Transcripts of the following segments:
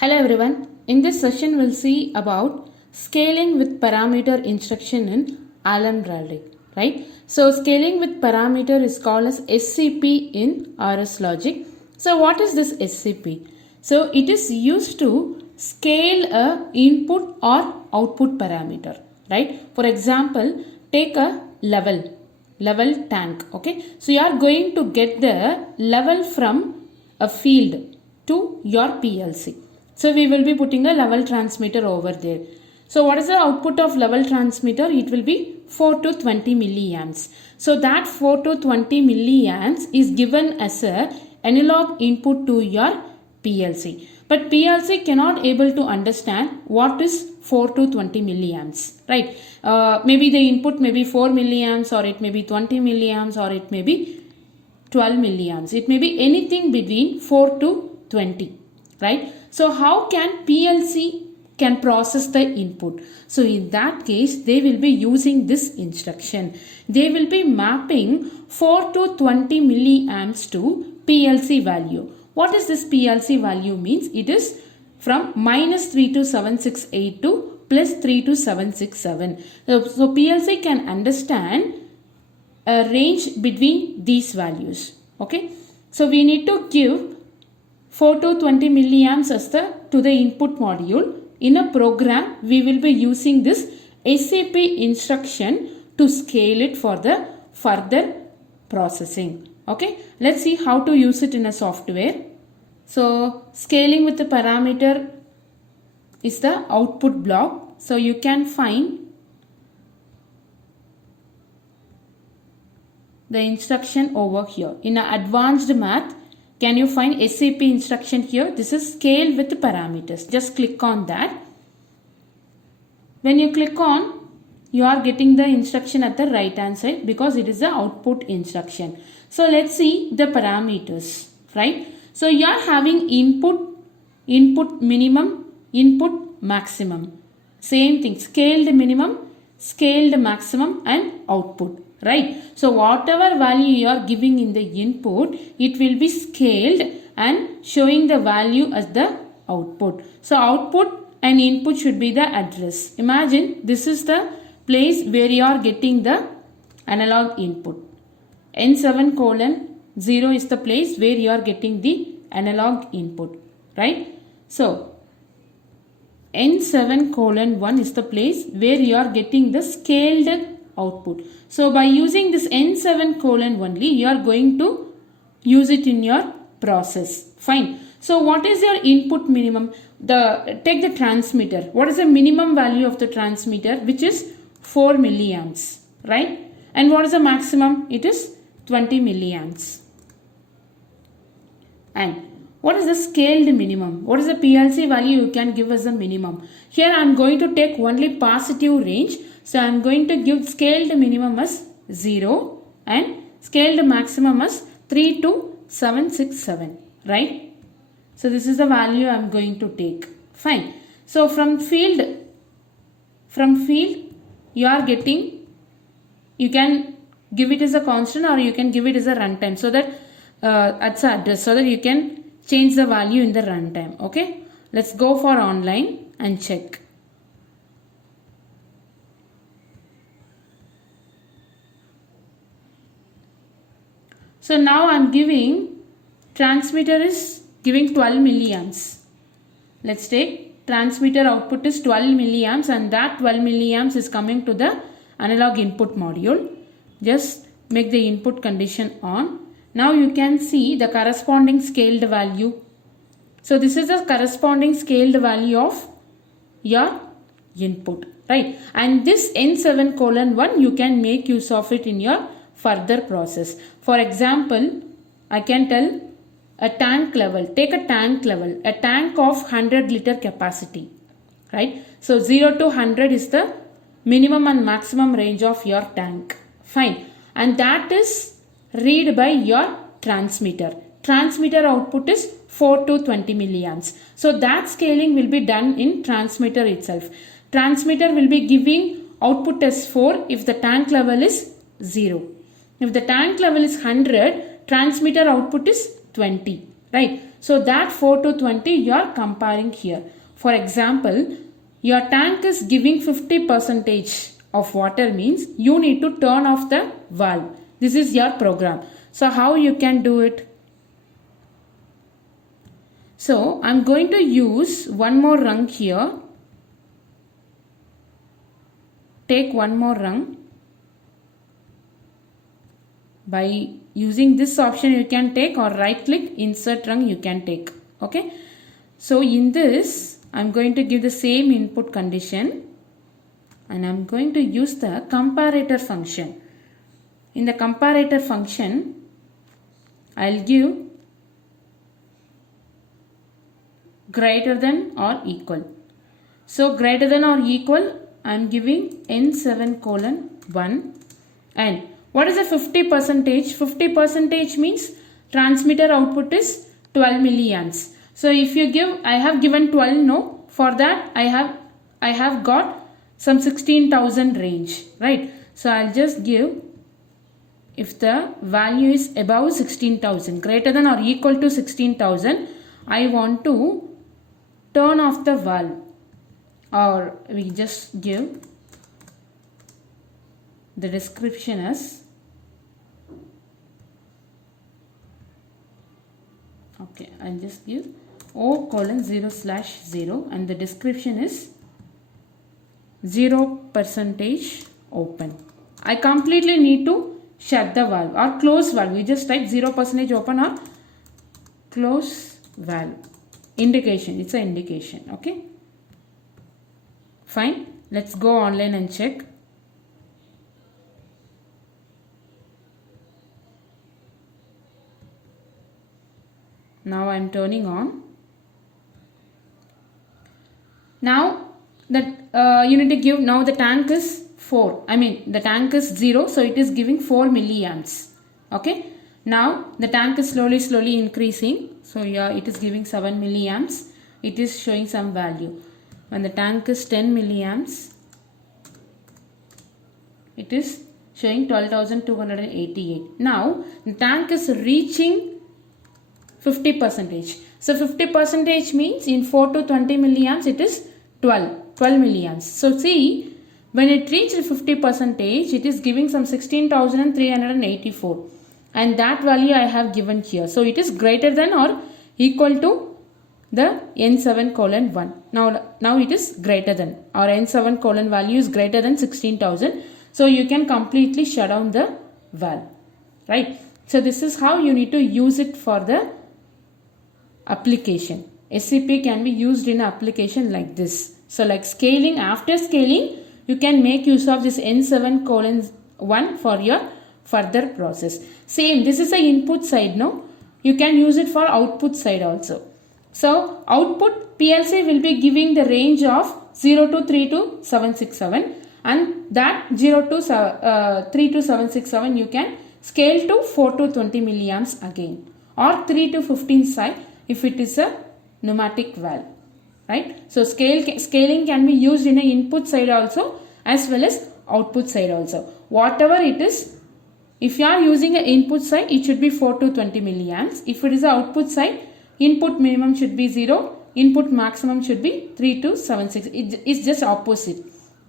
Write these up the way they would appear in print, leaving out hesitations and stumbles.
Hello everyone. In this session we'll see about scaling with parameter instruction in Allen-Bradley, right? So scaling with parameter is called as SCP in RS Logic. So what is this SCP? So it is used to scale a input or output parameter, right? For example, take a level tank, okay? So you are going to get the level from a field to your PLC. So we will be putting a level transmitter over there. So what is the output of level transmitter? It will be 4 to 20 milliamps. So that 4 to 20 milliamps is given as a analog input to your PLC. But PLC cannot able to understand what is 4 to 20 milliamps, right? Maybe the input may be 4 milliamps, or it may be 20 milliamps, or it may be 12 milliamps. It may be anything between 4 to 20, right? So how can PLC can process the input? So in that case, they will be using this instruction. They will be mapping 4 to 20 milliamps to PLC value. What is this PLC value means? It is from minus 3 to 768 to plus 3 to 767. So PLC can understand a range between these values. Okay. So we need to give 4 to 20 milliamps as to the input module. In a program, we will be using this SCP instruction to scale it for the further processing. Okay, let's see how to use it in a software. So scaling with the parameter is the output block. So you can find the instruction over here. In an advanced math, can you find SCP instruction here? This is scale with parameters. Just click on that. When you click on, you are getting the instruction at the right hand side because it is the output instruction. So let's see the parameters, right? So you are having input minimum, input maximum. Same thing, scaled minimum, scaled maximum, and output. Right. So whatever value you are giving in the input, it will be scaled and showing the value as the output. So output and input should be the address. Imagine this is the place where you are getting the analog input. N7:0 is the place where you are getting the analog input. Right. So N7:1 is the place where you are getting the scaled output. So by using this N7 only, you are going to use it in your process. Fine. So what is your input minimum? Take the transmitter. What is the minimum value of the transmitter? Which is 4 milliamps. Right? And what is the maximum? It is 20 milliamps. And what is the scaled minimum? What is the PLC value you can give as a minimum? Here I am going to take only positive range. So I am going to give scaled minimum as 0 and scaled maximum as 3 to 767, right? So this is the value I am going to take. Fine. So from field you are getting, you can give it as a constant or you can give it as a runtime, so that that's the address, so that you can change the value in the runtime. Okay. Let's go for online and check. So now I am giving, transmitter is giving 12 milliamps. Let's take transmitter output is 12 milliamps and that 12 milliamps is coming to the analog input module. Just make the input condition on. Now you can see the corresponding scaled value. So this is the corresponding scaled value of your input, right? And this N7:1 you can make use of it in your further process. For example, I can tell a tank level. Take a tank level, a tank of 100 liter capacity, right? So 0 to 100 is the minimum and maximum range of your tank. Fine. And that is read by your transmitter. Transmitter output is 4 to 20 milliamps. So that scaling will be done in transmitter itself. Transmitter will be giving output as 4 if the tank level is 0. If the tank level is 100, transmitter output is 20. right? So that 4 to 20 you are comparing here. For example, your tank is giving 50% of water, means you need to turn off the valve. This is your program. So how you can do it? So I'm going to use one more rung here. Take one more rung. By using this option you can take, or right click insert rung you can take. Okay. So in this I'm going to give the same input condition and I'm going to use the comparator function. In the comparator function I'll give greater than or equal. So greater than or equal I'm giving N7:1, and what is the 50%? 50% means transmitter output is 12 milliamps. So if you give, I have given 12, no, for that I have got some 16,000 range, right? So I'll just give, if the value is above 16,000, greater than or equal to 16,000, I want to turn off the valve, or we just give the description as, okay, I'll just give O:0/0 and the description is 0% open. I completely need to shut the valve or close valve. We just type 0% open or close valve. Indication, it's an indication. Okay, fine. Let's go online and check. Now I am turning on. Now that you need to give, now the tank is 4. I mean the tank is 0, so it is giving 4 milliamps. Okay. Now the tank is slowly increasing. So yeah, it is giving 7 milliamps. It is showing some value. When the tank is 10 milliamps, it is showing 12,288. Now the tank is reaching 50%. So 50% means in 4 to 20 milliamps it is 12 milliamps. So see, when it reached 50%, it is giving some 16,384, and that value I have given here. So it is greater than or equal to the N7:1. Now it is greater than, or N7: value is greater than 16,000. So you can completely shut down the valve, right? So this is how you need to use it for the application. SCP can be used in an application like this. So like scaling, after scaling you can make use of this N7:1 for your further process. Same, this is the input side, no? You can use it for output side also. So output PLC will be giving the range of 0 to 32767, and that 0 to 32767 you can scale to 4 to 20 milliamps again, or 3 to 15 side if it is a pneumatic valve, right? So scaling can be used in an input side also as well as output side also. Whatever it is, if you are using an input side, it should be 4 to 20 milliamps. If it is an output side, input minimum should be 0, input maximum should be 3276. It's just opposite.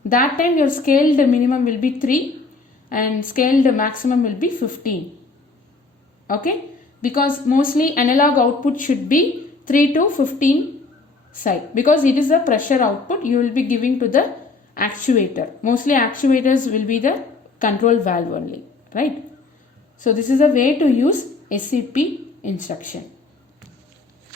That time your scaled minimum will be 3 and scaled maximum will be 15. Okay, because mostly analog output should be 3 to 15 side, because it is the pressure output you will be giving to the actuator. Mostly actuators will be the control valve only, right? So this is a way to use SCP instruction.